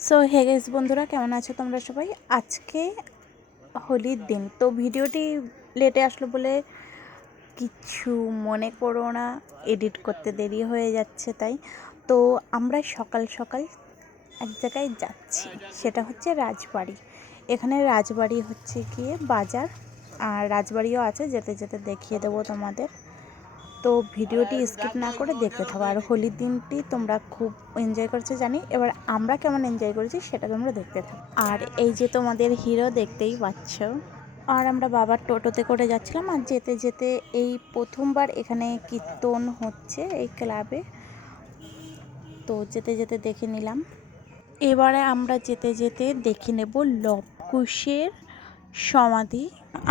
So hey guess বন্ধুরা, কেমন আছো তোমরা সবাই? আজকে হোলির দিন। তো ভিডিওটি লেটে আসলো বলে কিছু মনে করো না, এডিট করতে দেরি হয়ে যাচ্ছে তাই। তো আমরা সকাল সকাল এক জায়গায় যাচ্ছি, সেটা হচ্ছে রাজবাড়ি। এখানে রাজবাড়ি হচ্ছে গিয়ে বাজার, আর রাজবাড়িও আছে, যেতে যেতে দেখিয়ে দেবো তোমাদের। তো ভিডিওটি স্কিপ না করে দেখতে থাকো। আর হোলির দিনটি তোমরা খুব এনজয় করছ জানি। এবার আমরা কেমন এনজয় করেছি সেটা তোমরা দেখতে থাকো। আর এই যে তোমাদের হিরো দেখতেই পাচ্ছ। আর আমরা বাবার টোটোতে করে যাচ্ছিলাম আর যেতে যেতে এই প্রথমবার এখানে কীর্তন হচ্ছে এই ক্লাবে তো যেতে যেতে দেখে নিলাম। এবারে আমরা যেতে যেতে দেখে নেব লবকুশের সমাধি।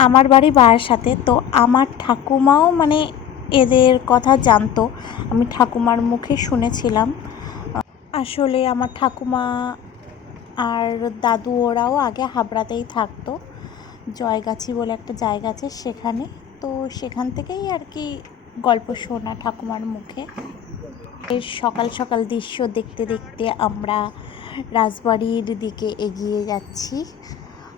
আমার বাড়ি বায়ের সাথে। তো আমার ঠাকুমাও মানে এদের কথা জানতো। আমি ঠাকুমার মুখে শুনেছিলাম। আসলে আমার ঠাকুমা আর দাদু ওরাও আগে হাবড়াতেই থাকতো। জয়গাছি বলে একটা জায়গা আছে সেখানে। তো সেখান থেকেই আর কি গল্প শোনা ঠাকুমার মুখে। এর সকাল সকাল দৃশ্য দেখতে দেখতে আমরা রাজবাড়ির দিকে এগিয়ে যাচ্ছি।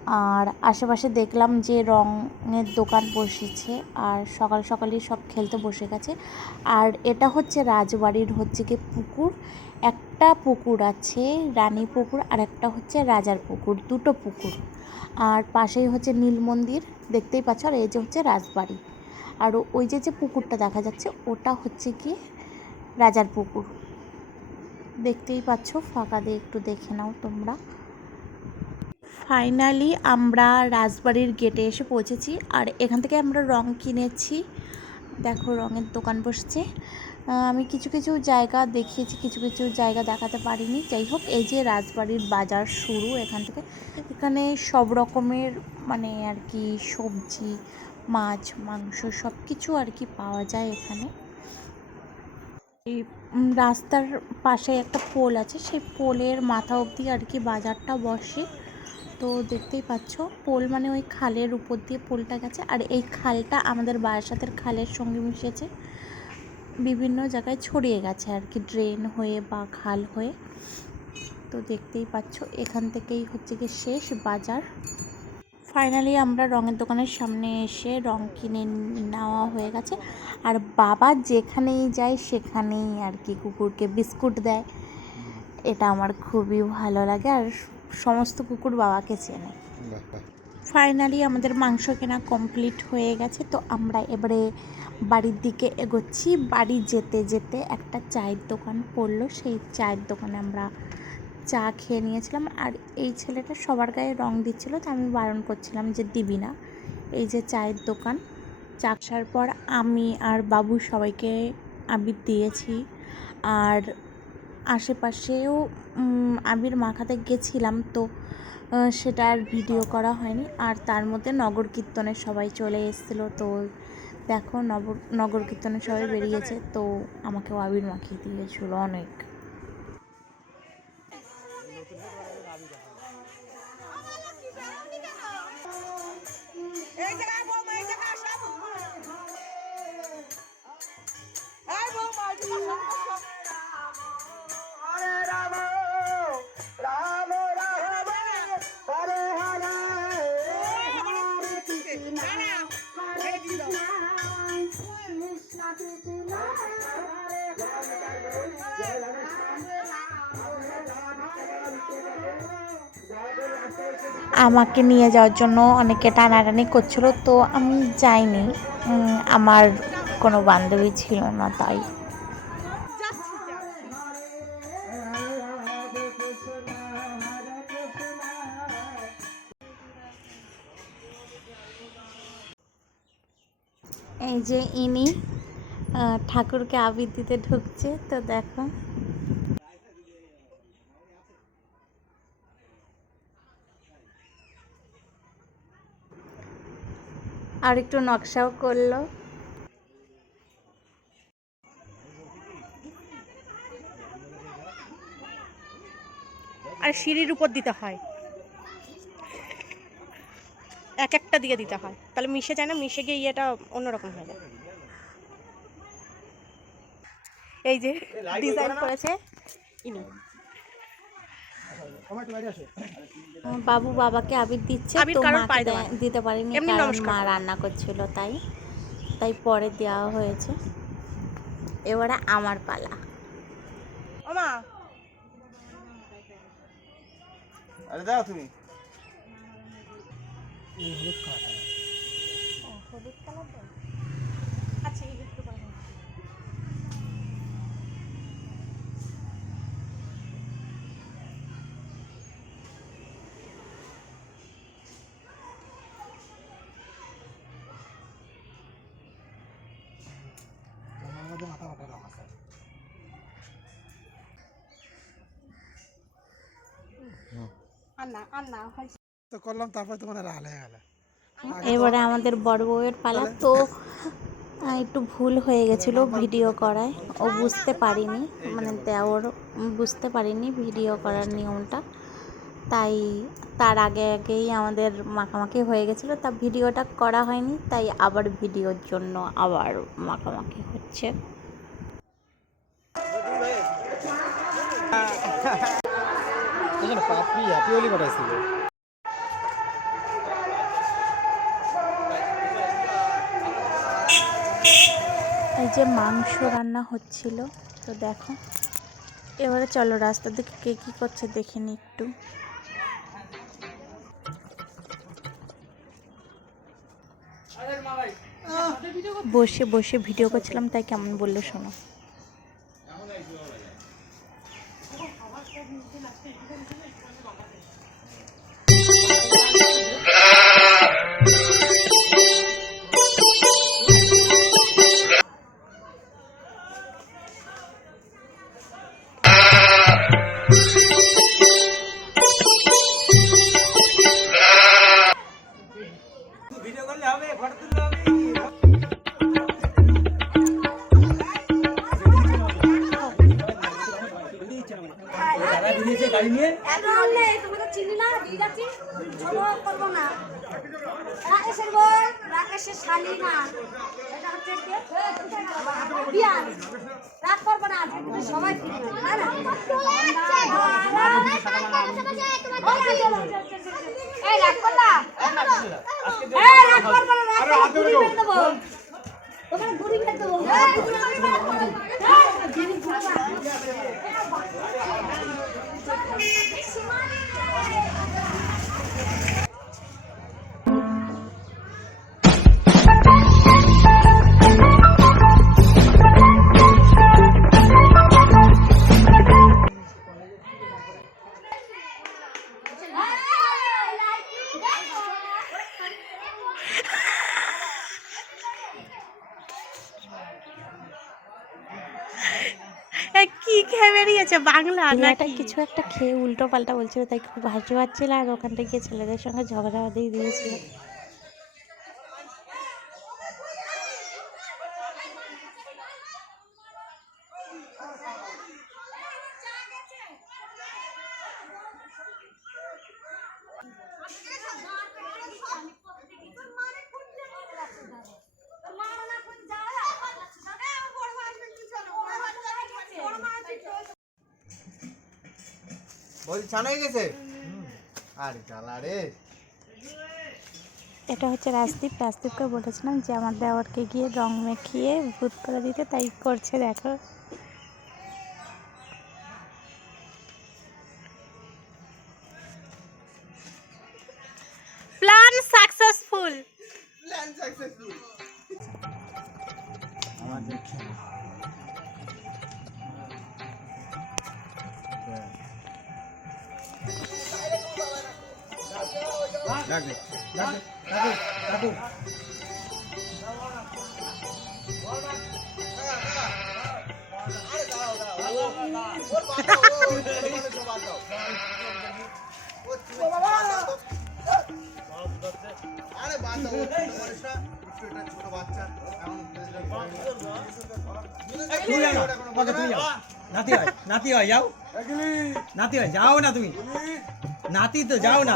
আর আশেপাশে দেখলাম যে রঙের দোকান বসেছে আর সকাল সকালই সব খেলতে বসে গেছে। আর এটা হচ্ছে রাজবাড়ির হচ্ছে কি পুকুর। একটা পুকুর আছে রানী পুকুর আর একটা হচ্ছে রাজার পুকুর, দুটো পুকুর। আর পাশেই হচ্ছে নীল মন্দির, দেখতেই পাচ্ছ? আর এই যে হচ্ছে রাজবাড়ি। আর ওই যে যে পুকুরটা দেখা যাচ্ছে, ওটা হচ্ছে কি রাজার পুকুর। দেখতেই পাচ্ছ? ফাঁকা দিয়ে একটু দেখে নাও তোমরা। ফাইনালি আমরা রাজবাড়ির গেটে এসে পৌঁছেছি, আর এখান থেকে আমরা রং কিনেছি। দেখো রঙের দোকান বসছে। আমি কিছু কিছু জায়গা দেখিয়েছি, কিছু কিছু জায়গা দেখাতে পারিনি। যাই হোক, এই যে রাজবাড়ির বাজার শুরু এখান থেকে। এখানে সব রকমের মানে আর কি সবজি, মাছ, মাংস সব কিছু আর কি পাওয়া যায় এখানে। এই রাস্তার পাশে একটা পোল আছে, সেই পোলের মাথা অবধি আর কি বাজারটা বসে। তো দেখতেই পাচ্ছ, পোল মানে ওই খালের উপর দিয়ে পোলটা গেছে। আর এই খালটা আমাদের বারাসাতের খালের সঙ্গে মিশেছে। বিভিন্ন জায়গায় ছড়িয়ে গেছে আর কি ড্রেন হয়ে বা খাল হয়ে। তো দেখতেই পাচ্ছ, এখান থেকেই হচ্ছে কি শেষ বাজার। ফাইনালি আমরা রঙের দোকানের সামনে এসে রং কিনে নেওয়া হয়ে গেছে। আর বাবা যেখানেই যায় সেখানেই আর কি কুকুরকে বিস্কুট দেয়। এটা আমার খুবই ভালো লাগে আর সমস্ত কুকুর বাবাকে চেনে। ফাইনালি আমাদের মাংস কেনা কমপ্লিট হয়ে গেছে তো আমরা এবারে বাড়ির দিকে এগোচ্ছি। বাড়ি যেতে যেতে একটা চায়ের দোকান পড়ল সেই চায়ের দোকানে আমরা চা খেয়ে নিয়েছিলাম। আর এই ছেলেটা সবার গায়ে রং দিচ্ছিল তো আমি বারণ করছিলাম যে দিবি না। এই যে চায়ের দোকান চা খাওয়ার পর আমি আর বাবু সবাইকে আবির দিয়েছি। আর আশেপাশেও আবির মাখাতে গেছিলাম তো সেটা আর ভিডিও করা হয়নি। আর তার মধ্যে নগর কীর্তনে সবাই চলে এসেছিল তো দেখো নগর নগর কীর্তনে সবাই বেরিয়েছে তো আমাকেও আবির মাখিয়ে দিয়েছিলো অনেক। আমাকে নিয়ে যাওয়ার জন্য অনেকে টানাটানি করছিল, তো আমি যাইনি। আমার কোনো বান্ধবী ছিল না, তাই। এই যে ইনি ঠাকুরকে আবির দিতে ঢুকছে, তো দেখো। আর একটু নকশাও করল। আর সিঁড়ির উপর দিতে হয়। এক একটা দিয়ে দিতে হয়। তাহলে মিশে যায় না? মিশে গিয়ে ইয়েটা অন্যরকম হয়ে যায়। এই যে ডিজাইন করেছে। ইনি বাবু বাবাকে আবির দিচ্ছে তো মাকে। দিতে পারিনি কারণ মা রান্না করছিল তাই। তাই পরে দেওয়া হয়েছে। এবারে আমার পালা। আরে দাও তুমি। আচ্ছা এই একটু করে দাও। আর না আর না হয় তো করলাম তারপর তোমার হয়ে গেল। এবারে আমাদের বড় বউয়ের পালা তো একটু ভুল হয়ে গেছিল ভিডিও করায়। ও বুঝতে পারিনি মানে দেওর বুঝতে পারিনি ভিডিও করার নিয়মটা। তাই তার আগে আগেই আমাদের মাখামাখি হয়ে গেছিল, তা ভিডিওটা করা হয়নি, তাই আবার ভিডিওর জন্য আবার মাখামাখি হচ্ছে। এই যে মাংস রান্না হচ্ছিল, তো দেখো। এবারে চলো রাস্তা দিকে কে কী করছে দেখে নি একটু। বসে বসে ভিডিও করছিলাম তাই কেমন বলল শোনো। বিয়ান রাগ করব না আজকে কিন্তু সবাই না? এই রাগ করলা এই রাগ করব না রাগ করলে গুলি মেরে দেবো। তোমার গুলি মেরে দেবো। এই, গুলি বেরিয়েছে বাংলা না নাকি? কিছু একটা খেয়ে উল্টো পাল্টা বলছিল তাই খুব হাসি পাচ্ছিল আর ওখান থেকে ছেলেদের সঙ্গে ঝগড়া বাঁধিয়ে দিয়েছিল। বলছি ছান হয়ে গেছে আরে চালা রে। এটা হচ্ছে রাজদীপ। রাজদীপকে বলেছিলাম যে আমার দেওয়ারকে গিয়ে রং মেখিয়ে ভূত করে দিতে তাই করছে দেখো। প্ল্যান সাকসেসফুল প্ল্যান সাকসেসফুল আমাদের আরে ছোট বাচ্চা নাতি হয় নাতি হয় যাও। নাতি হয় যাও না তুমি। নাতি তো যাও না।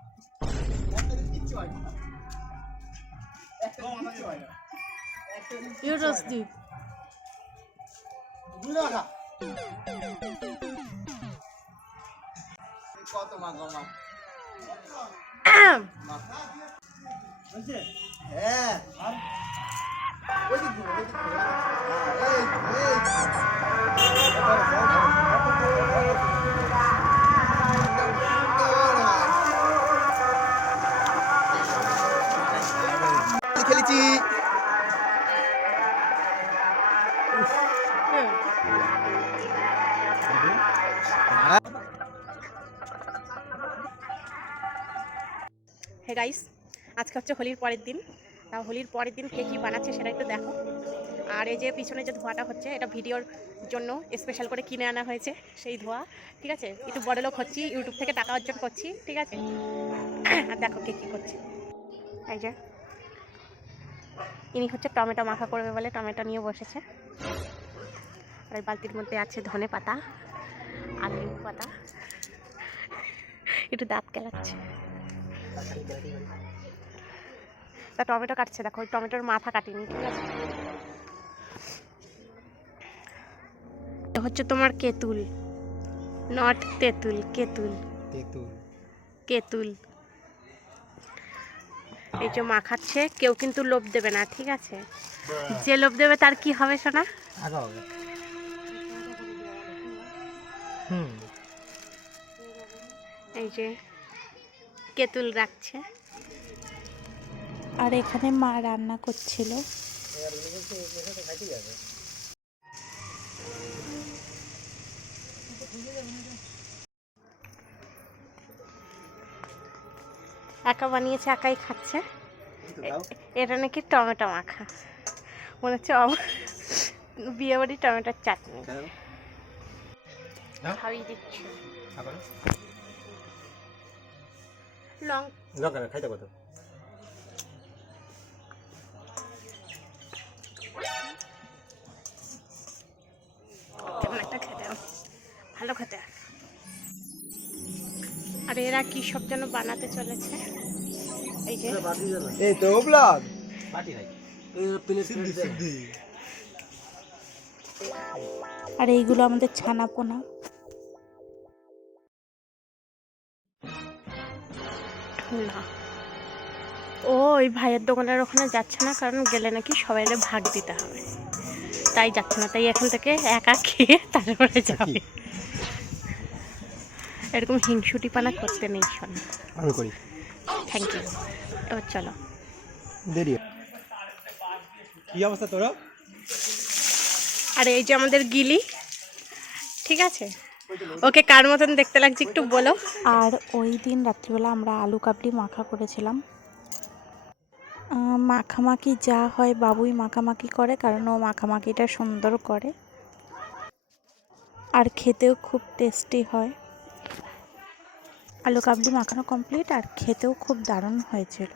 ইউরোসদীপ কত মা গো মা হ্যাঁ ওই দিক ওই দিক। হ্যাঁ, এই, এই। খেলেছি হে গাইস আজকে হচ্ছে হোলির পরের দিন। তা হোলির পরের দিন কে কী বানাচ্ছে সেটা একটু দেখো। আর এই যে পিছনে যে ধোঁয়াটা হচ্ছে, এটা ভিডিওর জন্য স্পেশাল করে কিনে আনা হয়েছে সেই ধোঁয়া, ঠিক আছে? একটু বড় লোক হচ্ছি ইউটিউব থেকে টাকা অর্জন করছি, ঠিক আছে? আর দেখো কে কী করছে। এই যে ইনি হচ্ছে টমেটো মাখা করবে বলে টমেটো নিয়ে বসেছে। আর এই বালতির মধ্যে আছে ধনে পাতা আর লেবু পাতা। একটু দাঁত কেলাচ্ছে। তা টমেটো কাটছে দেখো ওই টমেটোর মাথা কাটিনি ঠিক আছে? হচ্ছে তোমার কেতুল। নট তেঁতুল কেতুল। কেতুল। এই যে মাখাচ্ছে কেউ কিন্তু লোভ দেবে না ঠিক আছে? যে লোভ দেবে তার কি হবে। হুম। এই যে কেতুল রাখছে। আর এখানে মা রান্না করছিল। একা বানিয়েছে একাই খাচ্ছে। এটা নাকি টমেটো মাখা। মনে হচ্ছে বিয়ে বাড়ি টমেটোর চাটনি। খাইয়ে দিচ্ছি। লং দরকার খাইতে কত? এরা কি সব যেন বানাতে চলেছে? এই যে। এই তো ব্লগ আর এইগুলো আমাদের ছানাপোনা। না। ও ওই ভাইয়ের দোকানের ওখানে যাচ্ছে না কারণ গেলে নাকি সবাই ভাগ দিতে হবে। তাই যাচ্ছে না তাই এখন থেকে একা খেয়ে তারপরে যাবে। এরকম হিংসুটি পানা করতে নেই শোন। আমি করি। থ্যাংক ইউ এবার চলো। দেরি কি অবস্থা তোর? আর এই যে আমাদের গিলি ঠিক আছে? ওকে কার মতন দেখতে লাগছে একটু বলো। আর ওই দিন রাত্রিবেলা আমরা আলু কাবলি মাখা করেছিলাম। মাখামাখি যা হয় বাবুই মাখামাখি করে কারণ ও মাখামাখিটা সুন্দর করে। আর খেতেও খুব টেস্টি হয়। আলু কাবলি মাখানো কমপ্লিট আর খেতেও খুব দারুণ হয়েছিল।